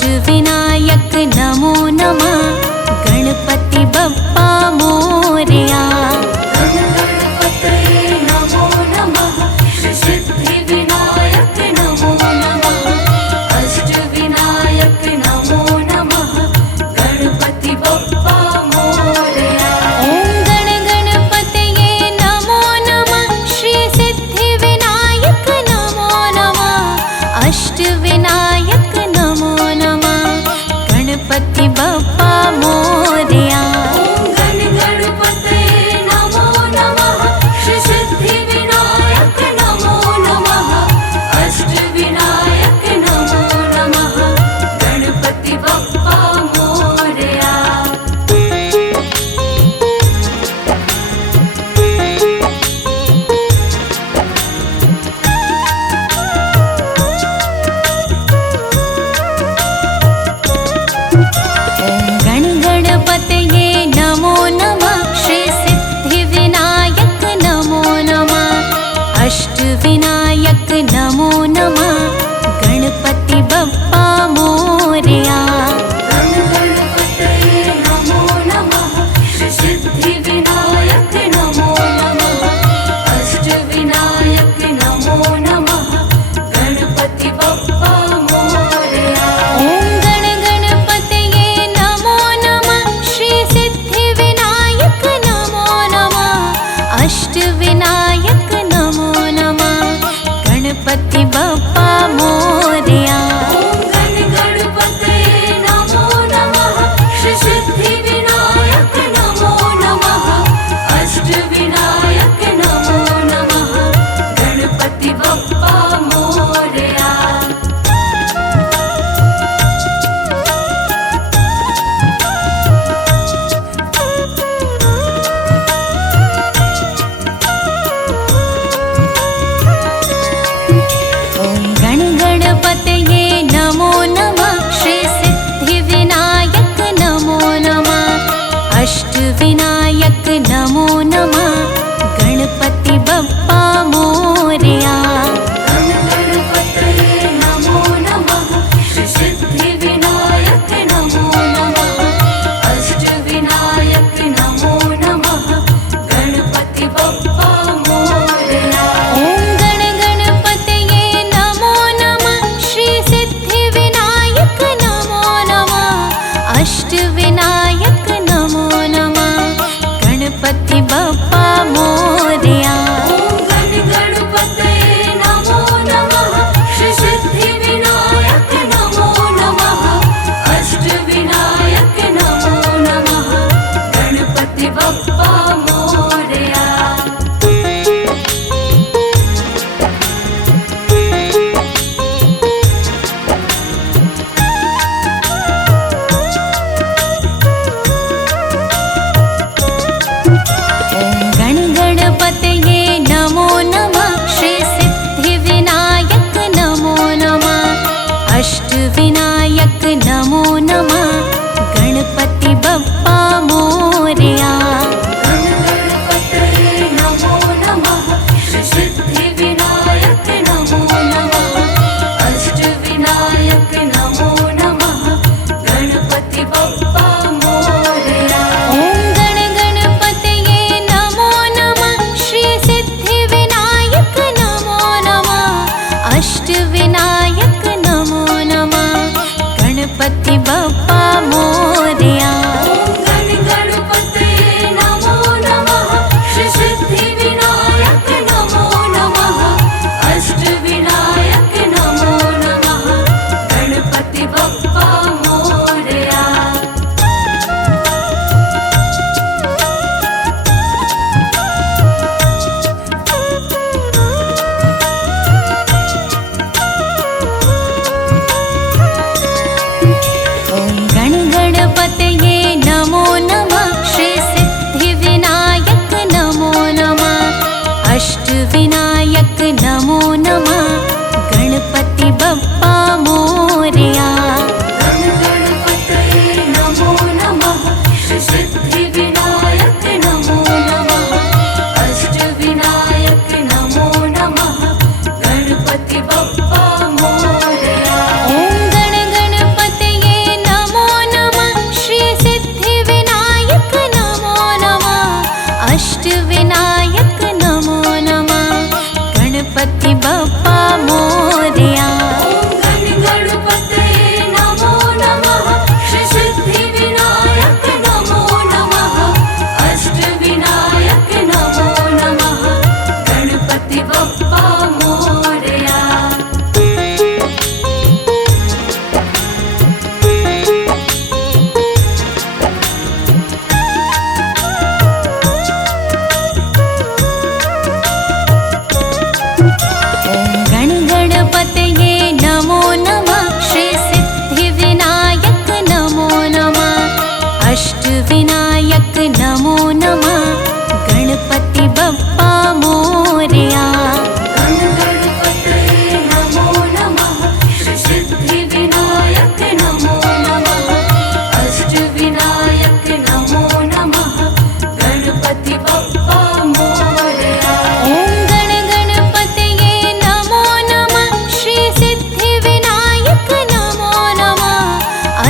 अष्टविनायक नमो नमः, गणपति बप्पा मोरया। गणपते नमो नमः, सिद्धिविनायक नमो नमः, अष्टविनायक नमो नमः, गणपति बप्पा मोरया। ओम गण गणपतये नमो नमः, श्री सिद्धिविनायक नमो नमः, अष्टविनायक नमो नमः, गणपति बप्पा मोरया। ओम गण गणपतये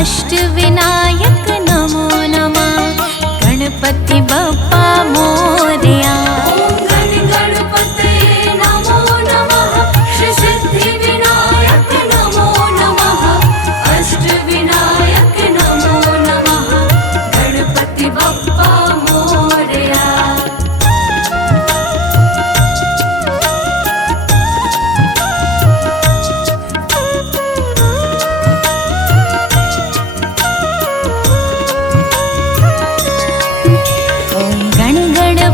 अष्टविनायक नमो नमः गणपति बप्पा मोरया। ॐ गणपतये नमो नमः श्री सिद्धिविनायक नमो नमः अष्टविनायक नमो नमः गणपति बप्पा मोरया। ॐ गण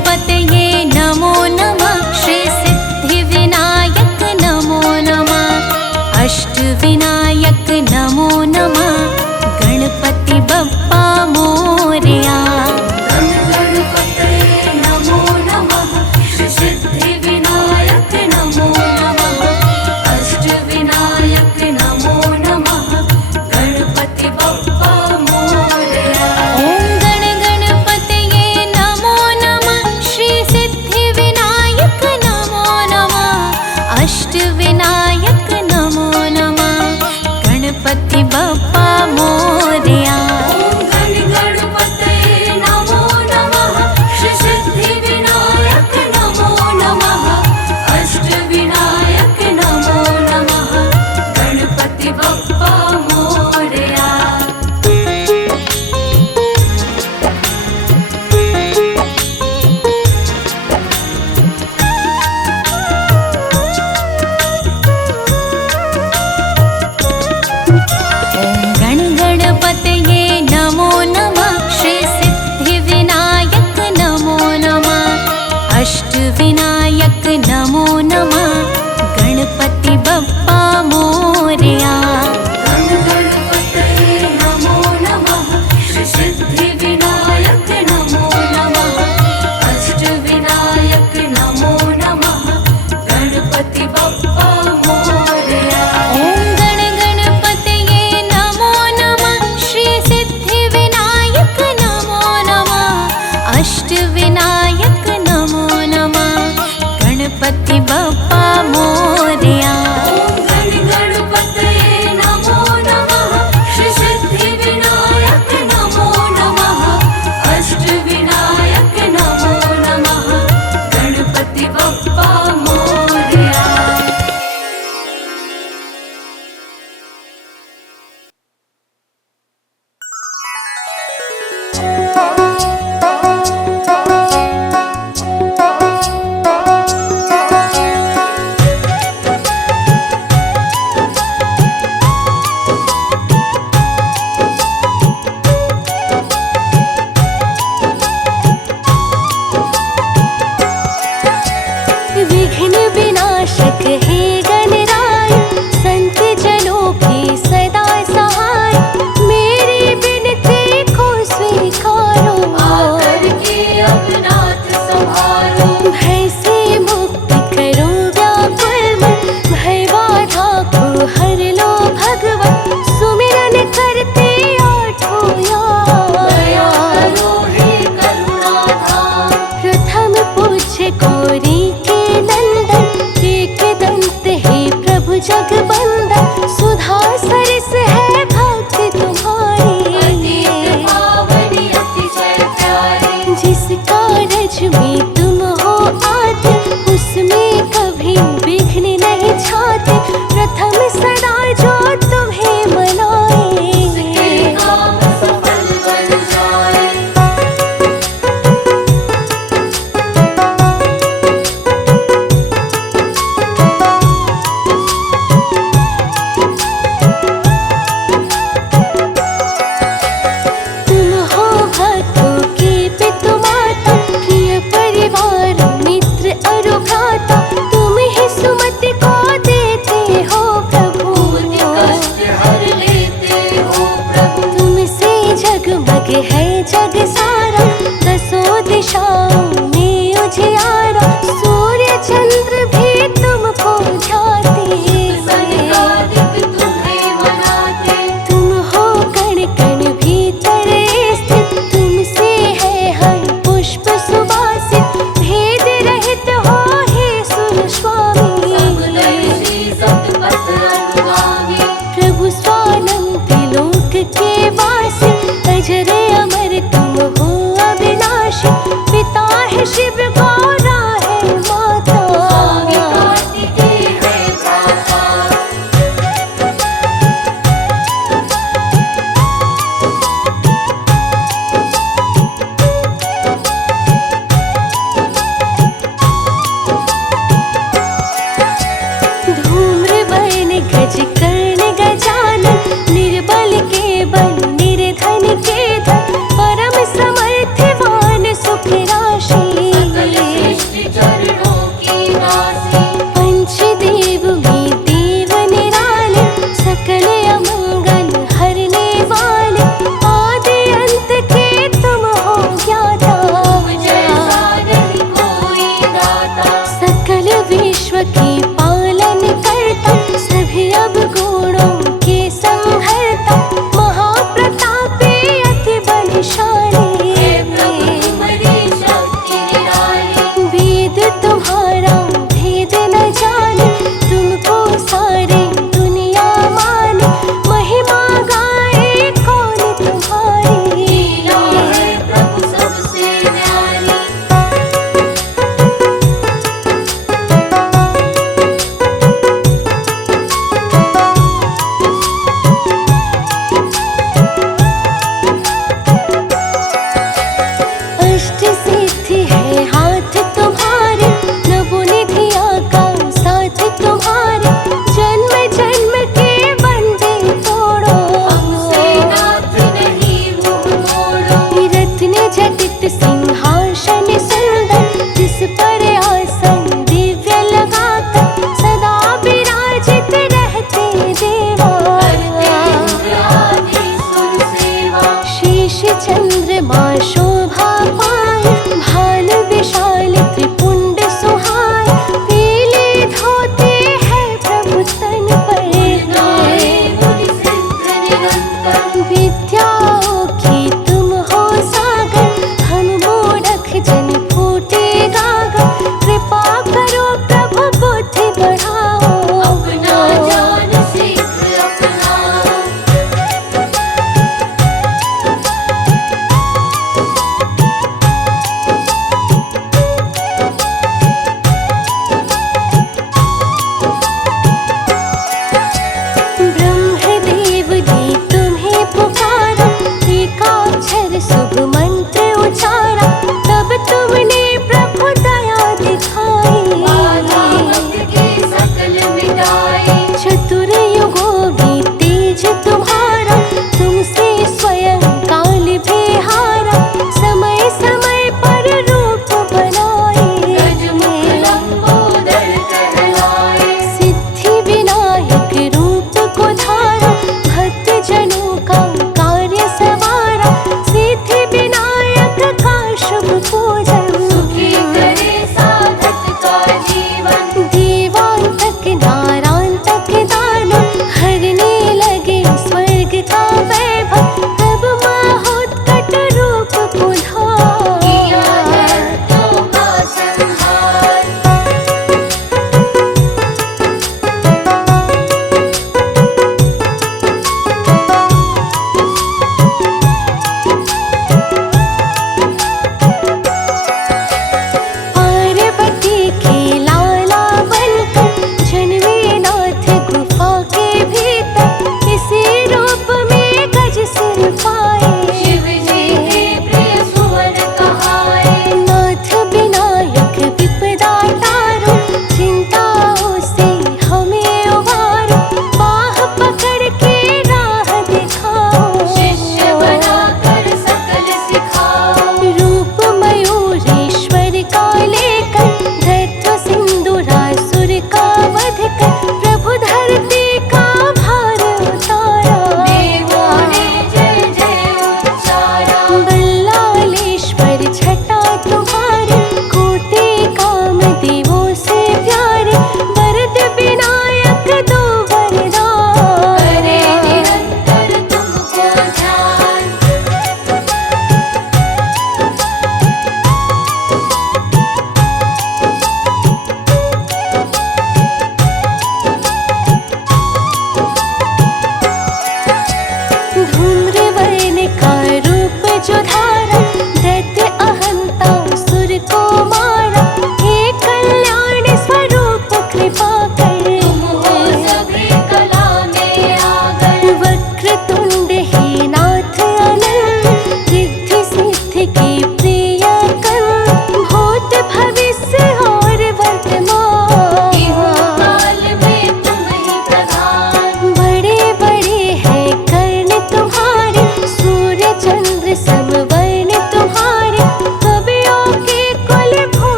के वासी, अजर अमर तुम हो अविनाशी। पिता है शिव, गौरा है माता, स्वामी कार्तिकेय है भ्राता। धूम्रवर्ण गज कर्ण गजानन, निर्बल के बल निर्धन के धन, परम समर्थवान सुख राशि। सकल सृष्टि चरणों की दासी, पंचदेव में देव निराले, सकल अमंगल हरने वाले, आदि अंत के तुम हो ज्ञाता। तुम जैसा नहीं कोई दाता। सकल विश्व के पालन करता, सभी अवगुणों के संहरता, महाप्रतापी अति बलशाली। हे प्रभु तुम्हारी शक्ति निराली। वेद तुम्हारा भेद न जाने, तुमको सारी दुनिया माने, महिमा गाए कौन तुम्हारी। लीला है प्रभु सबसे न्यारी। अष्ट सिद्धि है हाथ तुम्हारे, नवोनिधिया का साथ तुम्हारे, जन्म जन्म के बंधे तोड़ो। हमसे नाथ नहीं मुँह मोड़ो। रत्न जटित सिंहासन सुंदर, जिस पर आसन दिव्य लगाकर, सदा विराजित रहते देवा। करते इंद्र आदि सुर सेवा। शेष चंद्रमा शोभा पाए, भाल विशाल त्रिपुंड सुहाए, पीले धोते हैं प्रभु तन पर। गाए मुनि सिद्ध निरंतर। विद्याओं की तुम हो सागर, हम मूढ़ख जन फूटे गागर, कृपा करो प्रभु बुद्धि बढ़ाओ। अपना ज्ञान शीघ्र अपनाओ। ब्रह्मदेव ने तुम्हें पुकारा, एकाक्ष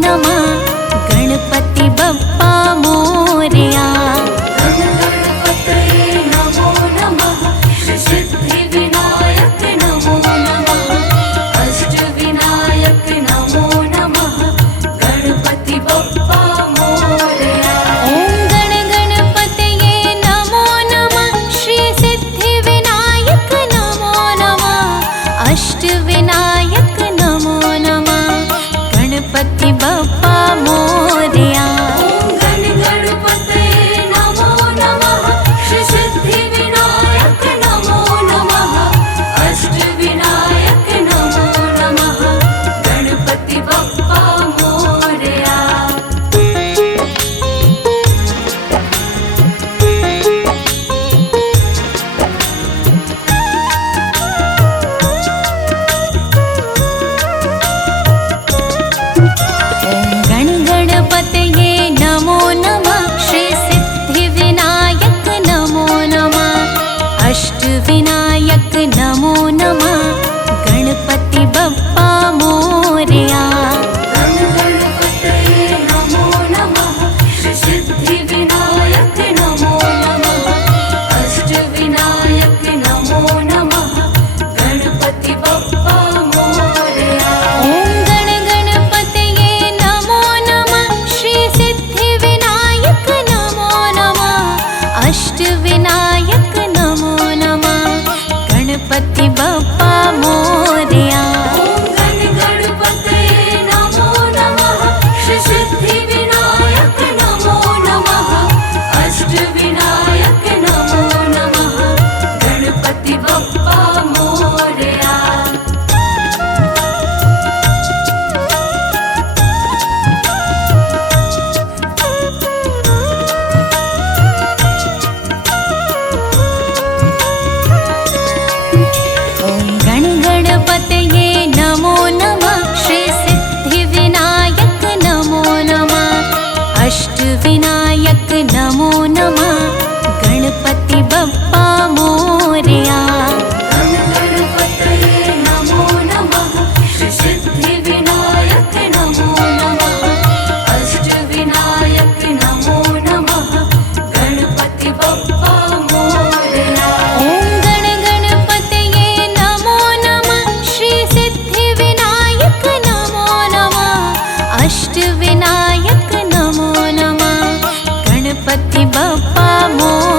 नमः गणपति बप्पा मोरया। गणपतये नमो नमः श्री सिद्धिविनायक नमो नमः अष्टविनायक नमो नमः गणपति बप्पा मोरया। ॐ गण गणपतये नमो नमः श्री सिद्धिविनायक नमो नमः अष्टविनायक नमो नमः गणपति बप्पा मोरया। गण गणपतये नमो नमः श्री सिद्धिविनायक नमो नमः अष्टविनायक नमो नमः गणपति बप्पा मोरया। गण गणपतये नमो नमः श्री सिद्धिविनायक नमो नमः अष्टविनायक नमो नमः गणपति बप्पा मोरया। गण गणपतये नमो नमः श्री सिद्धिविनायक नमो नमः अष्टविनायक नमो नमः गणपति बप्पा मोरया। ॐ गण गणपतये नमो नमः श्री सिद्धिविनायक नमो नमः अष्टविनायक नमो नमः गणपति बप्पा मोरया। गण गणपतये नमो नमः श्री सिद्धिविनायक नमो नमः अष्टविनायक नमो नमः गणपति बप्पा मोरया। ॐ गण गणपतये नमो नमः श्री सिद्धिविनायक नमो नमः अष्टविनायक नमो नमः गणपति बप्पा मोरया। गण गणपतये नमो नमः श्री सिद्धिविनायक नमो नमः अष्टविनायक नमो नमः गणपति बप्पा मोरया। ॐ गण गणपतये नमो नमः श्री सिद्धिविनायक नमो नमः अष्टविनायक नमो नमः गणपति बप्पा मोरया।